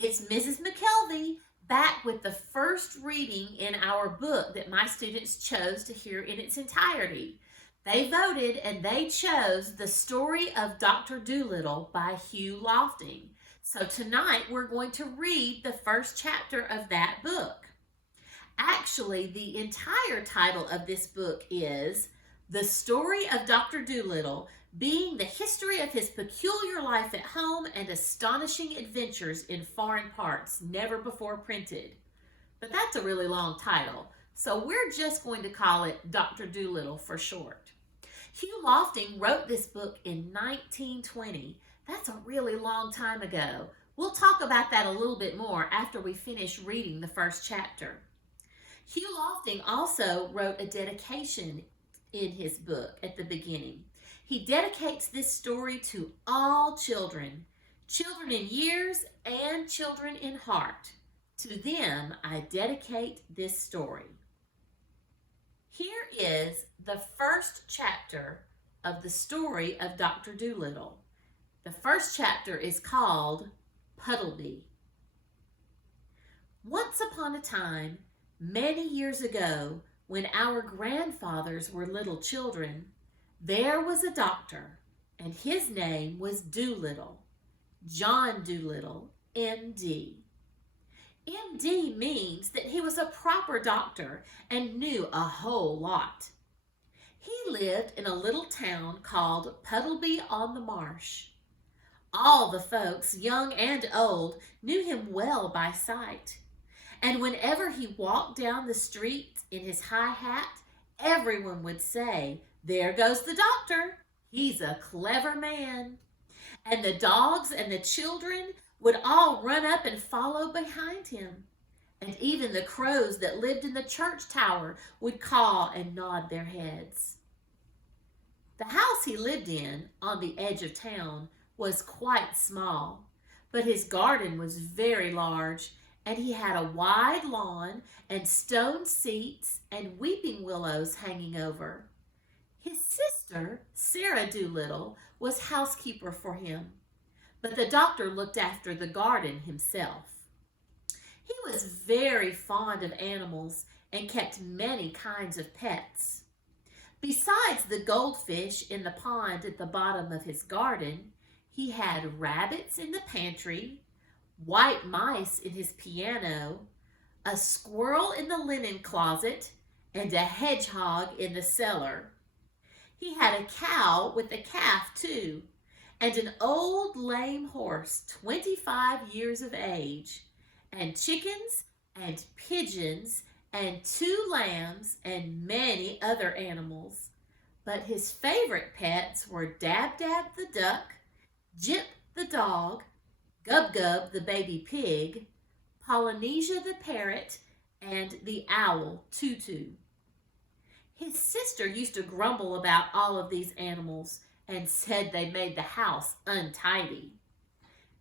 It's Mrs. McKelvy back with the first reading in our book that my students chose to hear in its entirety. They voted and they chose The Story of Doctor Dolittle by Hugh Lofting. So tonight we're going to read the first chapter of that book. Actually, the entire title of this book is The Story of Doctor Dolittle, being the history of his peculiar life at home and astonishing adventures in foreign parts, never before printed. But that's a really long title, so we're just going to call it Dr. Dolittle for short. Hugh Lofting wrote this book in 1920. That's a really long time ago. We'll talk about that a little bit more after we finish reading the first chapter. Hugh Lofting also wrote a dedication in his book at the beginning. He dedicates this story to all children, children in years and children in heart. To them, I dedicate this story. Here is the first chapter of the story of Dr. Dolittle. The first chapter is called Puddleby. Once upon a time, many years ago, when our grandfathers were little children, there was a doctor, and his name was Dolittle, John Dolittle, M.D. M.D. means that he was a proper doctor and knew a whole lot. He lived in a little town called Puddleby on the Marsh. All the folks, young and old, knew him well by sight. And whenever he walked down the street in his high hat, everyone would say, "There goes the doctor. He's a clever man." And the dogs and the children would all run up and follow behind him. And even the crows that lived in the church tower would caw and nod their heads. The house he lived in, on the edge of town, was quite small, but his garden was very large, and he had a wide lawn and stone seats and weeping willows hanging over. His sister, Sarah Dolittle, was housekeeper for him, but the doctor looked after the garden himself. He was very fond of animals and kept many kinds of pets. Besides the goldfish in the pond at the bottom of his garden, he had rabbits in the pantry, white mice in his piano, a squirrel in the linen closet, and a hedgehog in the cellar. He had a cow with a calf, too, and an old lame horse, 25 years of age, and chickens and pigeons and 2 lambs and many other animals. But his favorite pets were Dab Dab the duck, Jip the dog, Gub Gub the baby pig, Polynesia the parrot, and the owl, Tutu. His sister used to grumble about all of these animals and said they made the house untidy.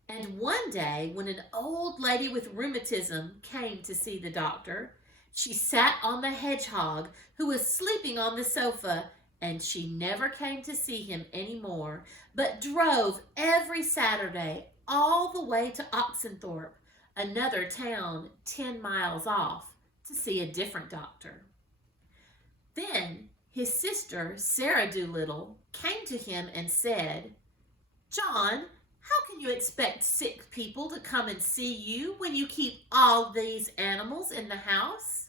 And one day, when an old lady with rheumatism came to see the doctor, she sat on the hedgehog who was sleeping on the sofa, and she never came to see him anymore, but drove every Saturday all the way to Oxenthorpe, another town 10 miles off, to see a different doctor. Then his sister, Sarah Dolittle, came to him and said, "John, how can you expect sick people to come and see you when you keep all these animals in the house?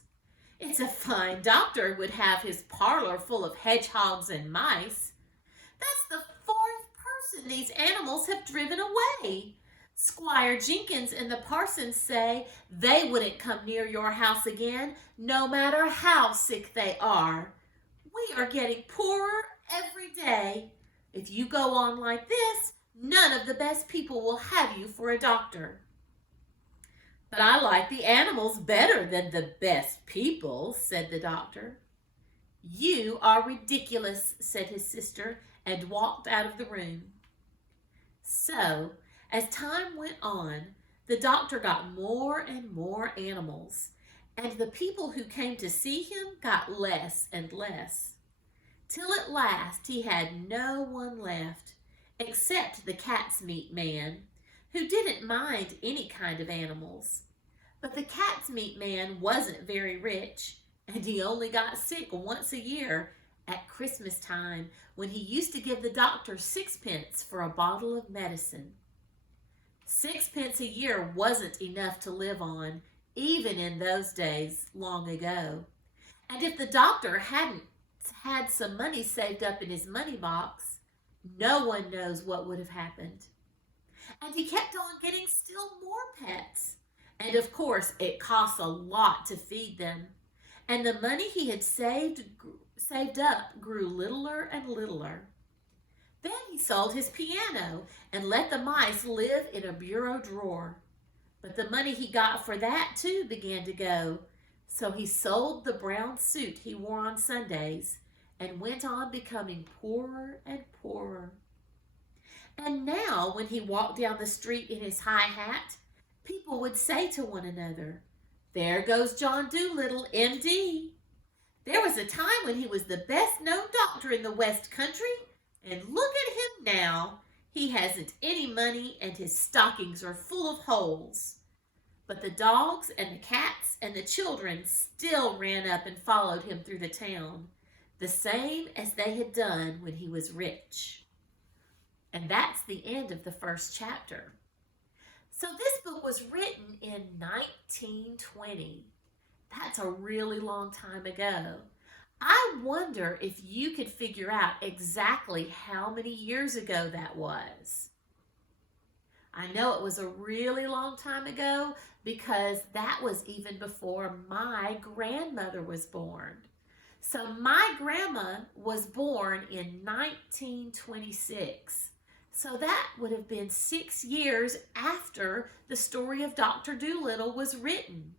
It's a fine doctor would have his parlor full of hedgehogs and mice. That's the 4th person these animals have driven away. Squire Jenkins and the parsons say they wouldn't come near your house again, no matter how sick they are. We are getting poorer every day. If you go on like this, none of the best people will have you for a doctor." "But I like the animals better than the best people," said the doctor. "You are ridiculous," said his sister, and walked out of the room. So, as time went on, the doctor got more and more animals, and the people who came to see him got less and less, till at last he had no one left, except the cat's meat man, who didn't mind any kind of animals. But the cat's meat man wasn't very rich, and he only got sick once a year at Christmas time when he used to give the doctor sixpence for a bottle of medicine. Sixpence a year wasn't enough to live on, even in those days long ago. And if the doctor hadn't had some money saved up in his money box, no one knows what would have happened. And he kept on getting still more pets. And of course, it costs a lot to feed them. And the money he had saved up grew littler and littler. Then he sold his piano and let the mice live in a bureau drawer. But the money he got for that too began to go. So he sold the brown suit he wore on Sundays and went on becoming poorer and poorer. And now when he walked down the street in his high hat, people would say to one another, "There goes John Dolittle, M.D. There was a time when he was the best known doctor in the West Country, and look at him now. He hasn't any money and his stockings are full of holes." But the dogs and the cats and the children still ran up and followed him through the town, the same as they had done when he was rich. And that's the end of the first chapter. So this book was written in 1920. That's a really long time ago. I wonder if you could figure out exactly how many years ago that was. I know it was a really long time ago because that was even before my grandmother was born. So my grandma was born in 1926. So that would have been 6 years after the story of Dr. Dolittle was written.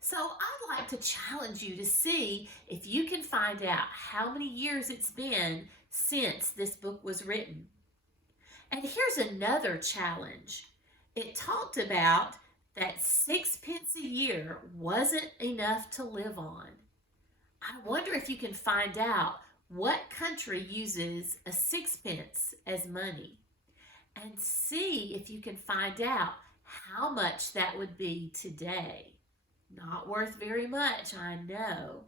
So I'd like to challenge you to see if you can find out how many years it's been since this book was written. And here's another challenge. It talked about that sixpence a year wasn't enough to live on. I wonder if you can find out what country uses a sixpence as money, and see if you can find out how much that would be today. Not worth very much, I know.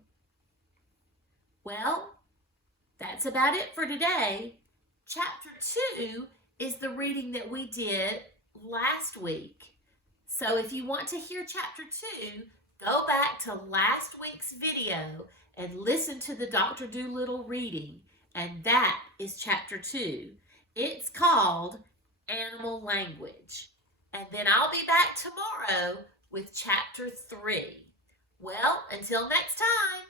Well, that's about it for today. Chapter 2 is the reading that we did last week. So if you want to hear chapter 2, go back to last week's video and listen to the Dr. Dolittle reading. And that is chapter 2. It's called Animal Language. And then I'll be back tomorrow with chapter 3. Well, until next time.